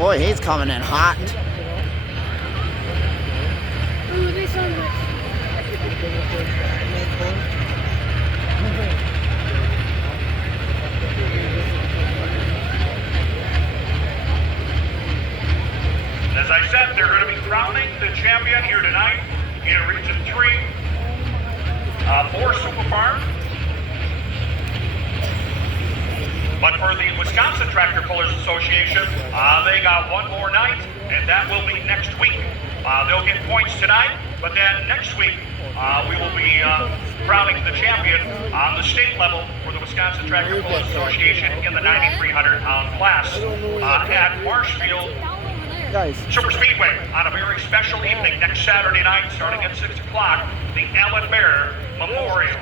Boy, he's coming in hot. Ooh, this one As I said, they're going to be crowning the champion here tonight in Region 3 for Super Farm. But for the Wisconsin Tractor Pullers Association, they got one more night, and that will be next week. They'll get points tonight, but then next week we will be crowning the champion on the state level for the Wisconsin Tractor Pullers Association in the 9,300-pound class at Marshfield Super Speedway on a very special evening next Saturday night, starting at 6 o'clock, the Alan Bear Memorial.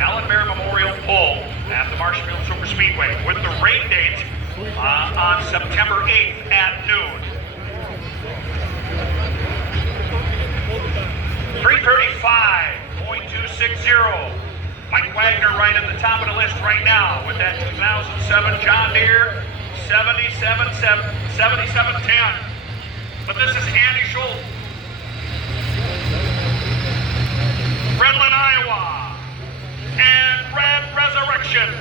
Alan Bear Memorial Bull at the Marshfield Super Speedway with the rain date on September 8th at noon. 335.260. Mike Wagner right at the top of the list right now with that 2007 John Deere 7710. But this is Andy Schuldt. Ridgeland, Iowa. And Red Resurrection